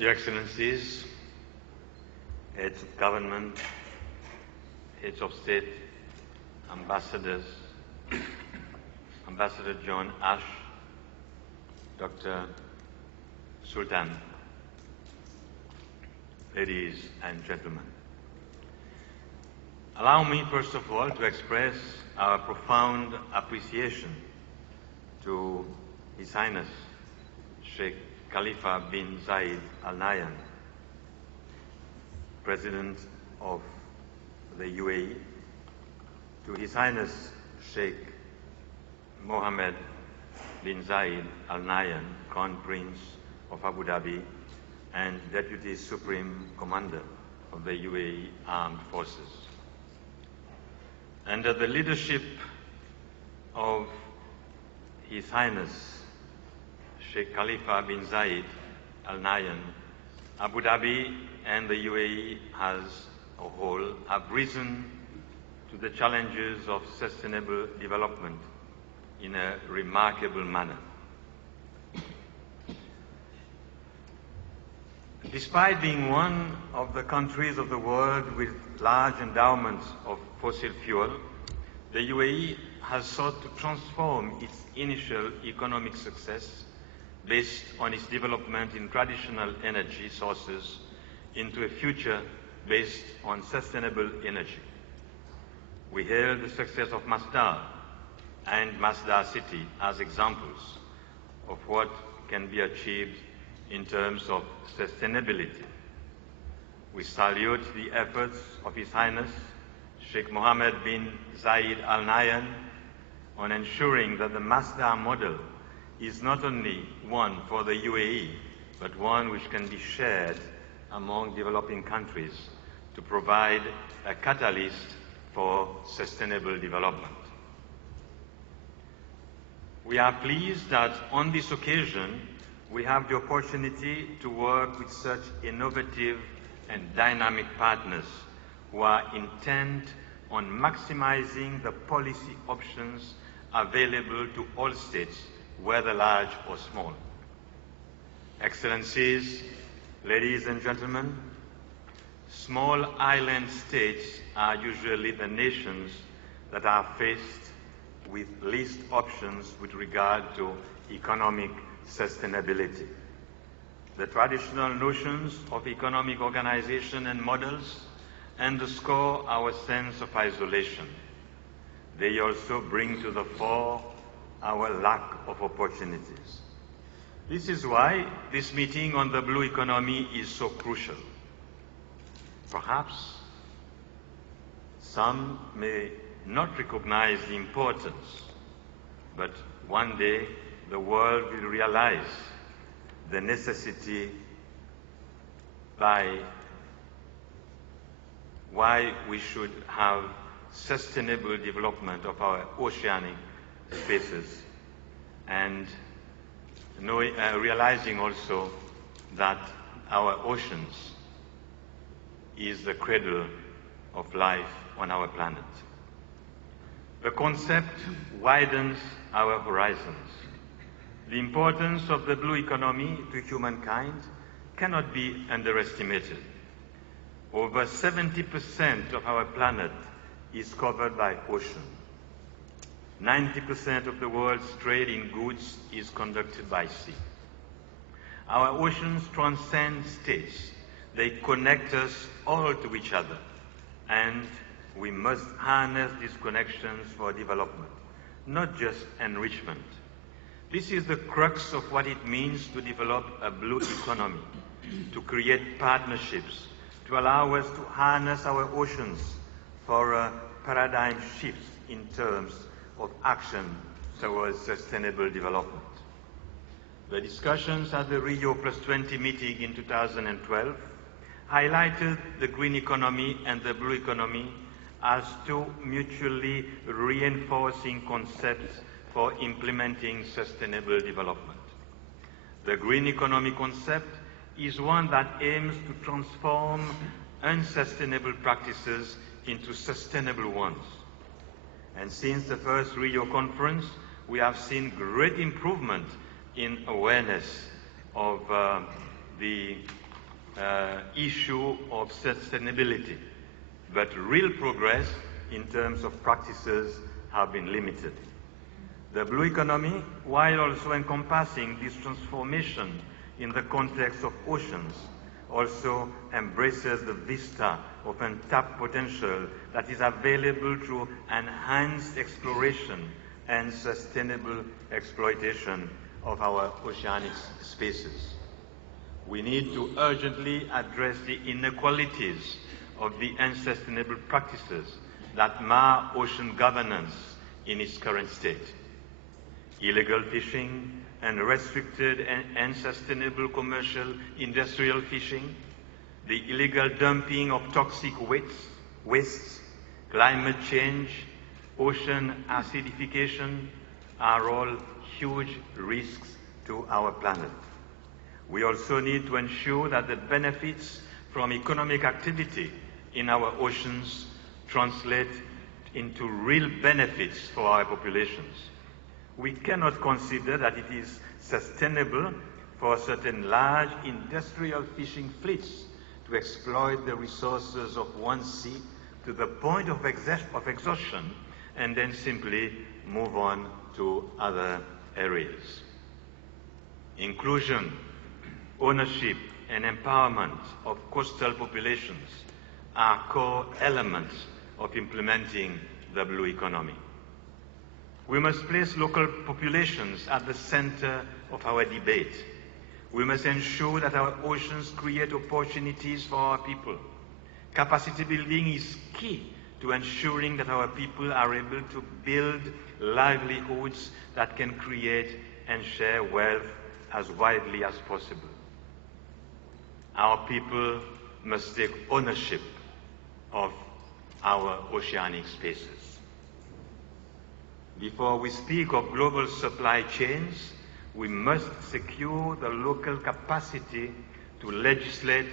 Your Excellencies, heads of government, heads of state, ambassadors, Ambassador John Ash, Dr. Sultan, ladies and gentlemen. Allow me, first of all, to express our profound appreciation to His Highness Sheikh Khalifa bin Zayed Al Nahyan, President of the UAE, to His Highness Sheikh Mohammed bin Zayed Al Nahyan, Crown Prince of Abu Dhabi and Deputy Supreme Commander of the UAE Armed Forces. Under the leadership of His Highness Sheikh Khalifa bin Zayed Al Nahyan, Abu Dhabi and the UAE as a whole have risen to the challenges of sustainable development in a remarkable manner. Despite being one of the countries of the world with large endowments of fossil fuel, the UAE has sought to transform its initial economic success based on its development in traditional energy sources into a future based on sustainable energy. We hail the success of Masdar and Masdar City as examples of what can be achieved in terms of sustainability. We salute the efforts of His Highness Sheikh Mohammed bin Zayed Al Nahyan on ensuring that the Masdar model is not only one for the UAE, but one which can be shared among developing countries to provide a catalyst for sustainable development. We are pleased that on this occasion, we have the opportunity to work with such innovative and dynamic partners who are intent on maximizing the policy options available to all states, whether large or small. Excellencies, ladies and gentlemen, small island states are usually the nations that are faced with least options with regard to economic sustainability. The traditional notions of economic organization and models underscore our sense of isolation. They also bring to the fore our lack of opportunities. This is why this meeting on the blue economy is so crucial. Perhaps some may not recognize the importance, but one day the world will realize the necessity by why we should have sustainable development of our oceanic spaces and realizing also that our oceans is the cradle of life on our planet. The concept widens our horizons. The importance of the blue economy to humankind cannot be underestimated. Over 70% of our planet is covered by ocean. 90% of the world's trade in goods is conducted by sea. Our oceans transcend states. They connect us all to each other, and we must harness these connections for development, not just enrichment. This is the crux of what it means to develop a blue economy, to create partnerships, to allow us to harness our oceans for a paradigm shift in terms of action towards sustainable development. The discussions at the Rio +20 meeting in 2012 highlighted the green economy and the blue economy as two mutually reinforcing concepts for implementing sustainable development. The green economy concept is one that aims to transform unsustainable practices into sustainable ones. And since the first Rio conference, we have seen great improvement in awareness of the issue of sustainability, but real progress in terms of practices have been limited. The blue economy, while also encompassing this transformation in the context of oceans, also embraces the vista of untapped potential that is available through enhanced exploration and sustainable exploitation of our oceanic spaces. We need to urgently address the inequalities of the unsustainable practices that mar ocean governance in its current state. Illegal fishing and restricted and unsustainable commercial industrial fishing, the illegal dumping of toxic wastes, climate change, ocean acidification are all huge risks to our planet. We also need to ensure that the benefits from economic activity in our oceans translate into real benefits for our populations. We cannot consider that it is sustainable for certain large industrial fishing fleets to exploit the resources of one sea to the point of exhaustion and then simply move on to other areas. Inclusion, ownership, and empowerment of coastal populations are core elements of implementing the blue economy. We must place local populations at the center of our debate. We must ensure that our oceans create opportunities for our people. Capacity building is key to ensuring that our people are able to build livelihoods that can create and share wealth as widely as possible. Our people must take ownership of our oceanic spaces. Before we speak of global supply chains, we must secure the local capacity to legislate,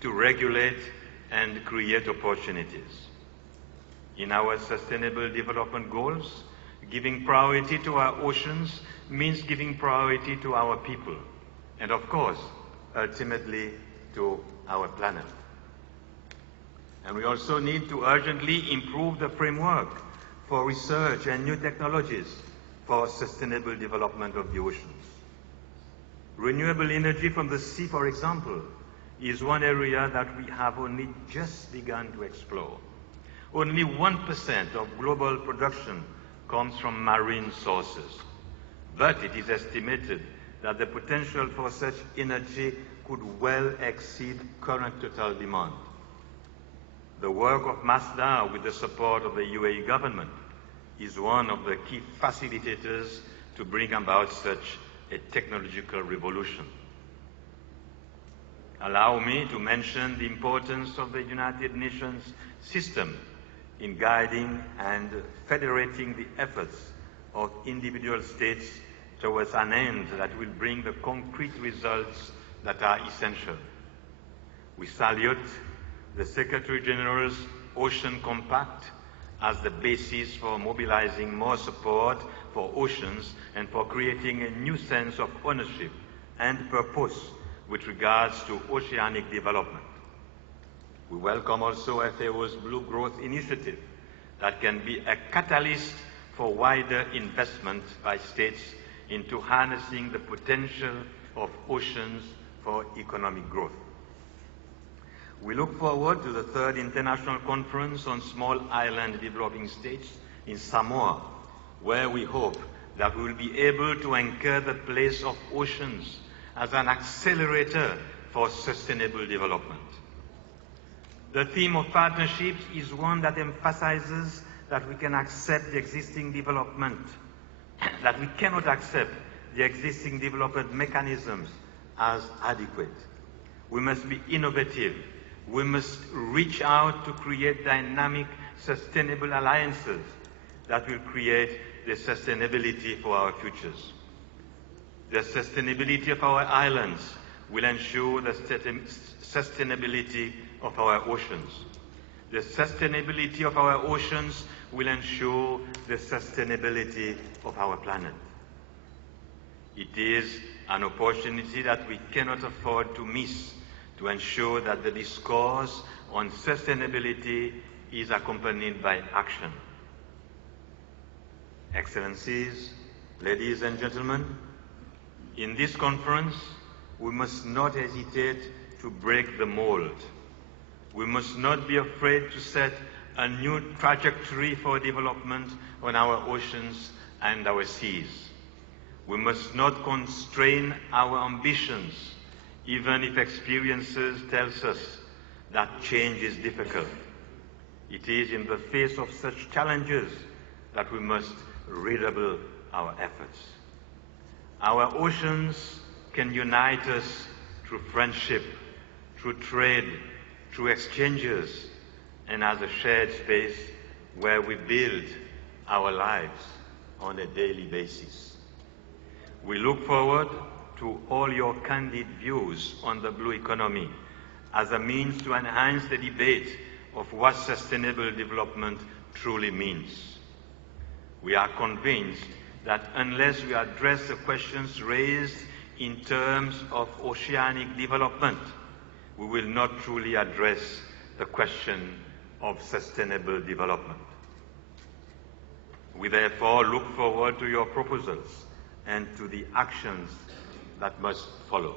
to regulate, and create opportunities. In our Sustainable Development Goals, giving priority to our oceans means giving priority to our people, and of course, ultimately to our planet. And we also need to urgently improve the framework for research and new technologies for sustainable development of the oceans. Renewable energy from the sea, for example, is one area that we have only just begun to explore. Only 1% of global production comes from marine sources, but it is estimated that the potential for such energy could well exceed current total demand. The work of Masdar, with the support of the UAE government, is one of the key facilitators to bring about such a technological revolution. Allow me to mention the importance of the United Nations system in guiding and federating the efforts of individual states towards an end that will bring the concrete results that are essential. We salute the Secretary General's Ocean Compact as the basis for mobilizing more support for oceans and for creating a new sense of ownership and purpose with regards to oceanic development. We welcome also FAO's Blue Growth Initiative that can be a catalyst for wider investment by states into harnessing the potential of oceans for economic growth. We look forward to the third International Conference on Small Island Developing States in Samoa, where we hope that we will be able to anchor the place of oceans as an accelerator for sustainable development. The theme of partnerships is one that emphasizes that we can accept the existing development, that we cannot accept the existing development mechanisms as adequate. We must be innovative. We must reach out to create dynamic, sustainable alliances that will create the sustainability for our futures. The sustainability of our islands will ensure the sustainability of our oceans. The sustainability of our oceans will ensure the sustainability of our planet. It is an opportunity that we cannot afford to miss, to ensure that the discourse on sustainability is accompanied by action. Excellencies, ladies and gentlemen, in this conference, we must not hesitate to break the mold. We must not be afraid to set a new trajectory for development on our oceans and our seas. We must not constrain our ambitions, even if experiences tell us that change is difficult. It is in the face of such challenges that we must redouble our efforts. Our oceans can unite us through friendship, through trade, through exchanges, and as a shared space where we build our lives on a daily basis. We look forward to all your candid views on the blue economy as a means to enhance the debate of what sustainable development truly means. We are convinced that unless we address the questions raised in terms of oceanic development, we will not truly address the question of sustainable development. We therefore look forward to your proposals and to the actions that must follow.